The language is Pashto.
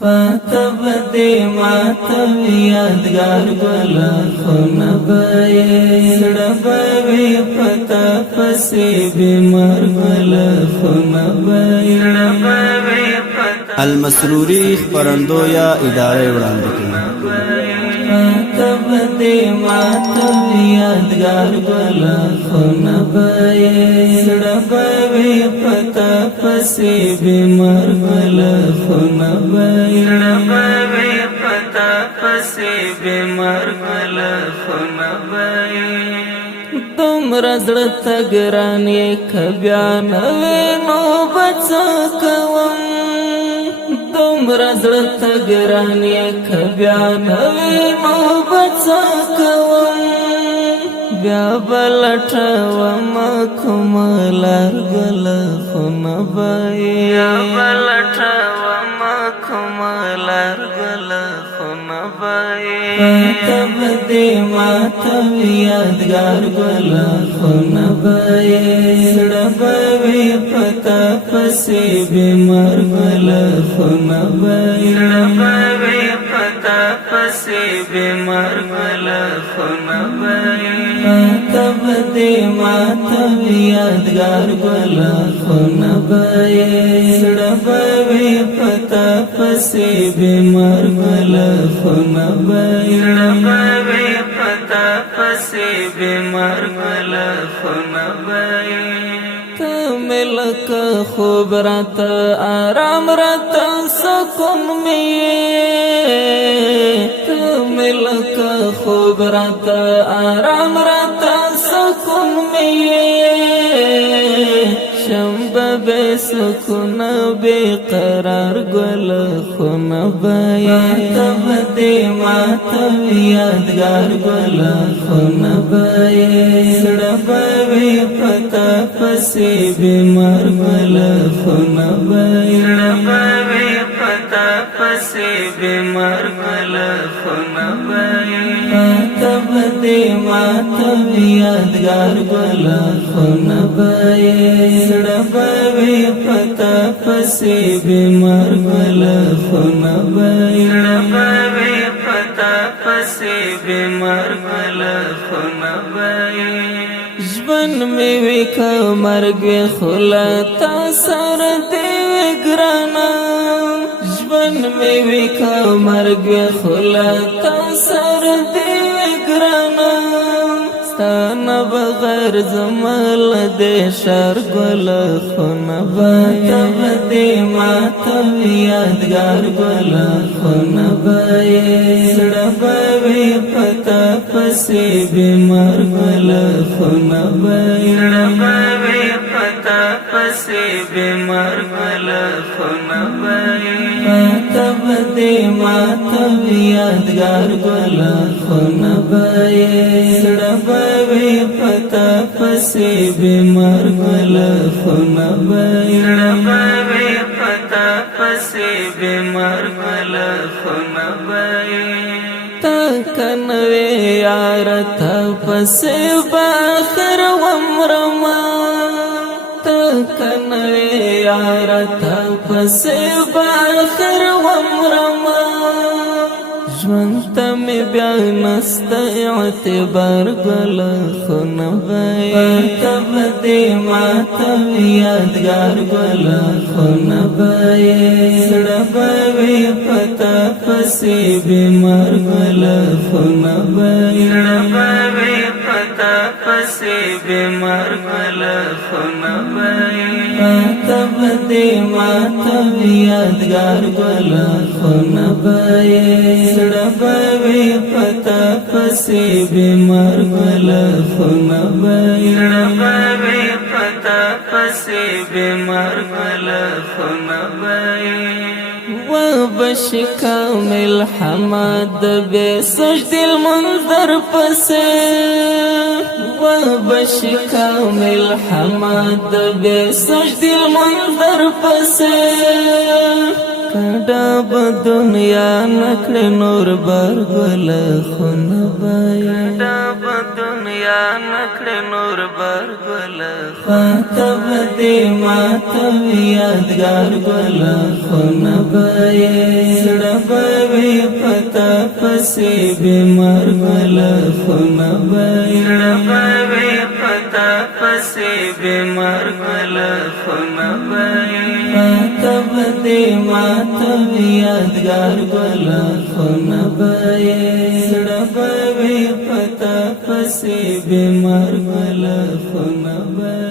فاتب دې ماته یادګار ګل خونه به سړه به وي پتا پسې بیمار ګل خونه به سړه به وي پتا المسروري خبرندو یا اداره وړاندې کوي فاتب دې ماته یادګار ګل خونه به سړه به وي پتا پسې بیمار ګل خونه به سړه به وي پتا پسې بیمار ګل خونه به دومره زړه ته ګران یې که بیا نه وې نو به څه کوم دومره زړه ته ګران یې که بیا نه وې نو به څه کوم بیا به لټومه کومه لار ګل خونه به بیا به لټومه کومه لار ګل خونه به فاتب دې ماته یادګار ګل خونه به سړه به وي پتا پسې بیمار ګل خونه به سړه به وي پتا پسې بیمار ګل خونه به فاتب دې ماته یادګار ګل خونه به سړه به وي پتا پسې بیمار ګل خونه به سړه به وي پتا پسې بیمار ګل خونه به ته ملک خوب راته آرام راته سکون مې ته ملک خوب راته آرام راته سکون مې شمبه بے سکون بے قرار گل خونه به فاتب دې ماته یادګار گل خونه به سړه به وي پتا پسې بیمار گل خونه به سړه به وي پتا پسې بیمار گل خونه به فاتب دې ماته یادګار گل خونه به سړه به وي پتا پسې بیمار ګل خونه به سړه به وي پتا پسې بیمار ګل خونه به ژوند مې وي که مرګ وي خو له تا سره دې وي ګرانه ژوند مې وي که مرګ وي خو له تا سره دې وي ګرانه ستانه بغیر زمل دې شر ګل خونه به فاتب دې ماته یادګار ګل خونه به سړه به وي پتا پسې بیمار ګل خونه به سړه به وي پتا پسې بیمار ګل خونه به فاتب دې ماته یادګار ګل خونه به سړه به وي پتا پسې بیمار ګل خونه به سړه به وي پتا پسې بیمار ګل خونه به تا کنوې یار تا پسې باخر عمرما تا کنوې یار تا پسې باخر عمرما ژوند ته مې بیا نسته اعتبار ګل خونه به فاتب دې ماته یادګار ګل خونه به سړه به وي پتا پسې بیمار ګل خونه به سړه به وي پتا پسې بیمار ګل خونه به فاتب دې ماته یادګار ګل خونه به سړه به وي پتا پسې بیمار ګل خونه به سړه به وي پتا پسې بیمار ګل خونه به و بش کامل حمد بے سجد المنظر پسې و بش کامل حمد بے سجد المنظر پسې کډا په دنیا نکړې نور بار ګل خون بیا کډا په دنیا نکړې نور بار ګل خاطب دې ماته یادګار ګل خون بیا سړه به پتا پسې بیمار ګل خون بیا سړه به پتا پسې بیمار ګل خون بیا خاطب دې ماته یادګار ګل خون بیا سړه به پتا پسې بیمار ګل خون بیا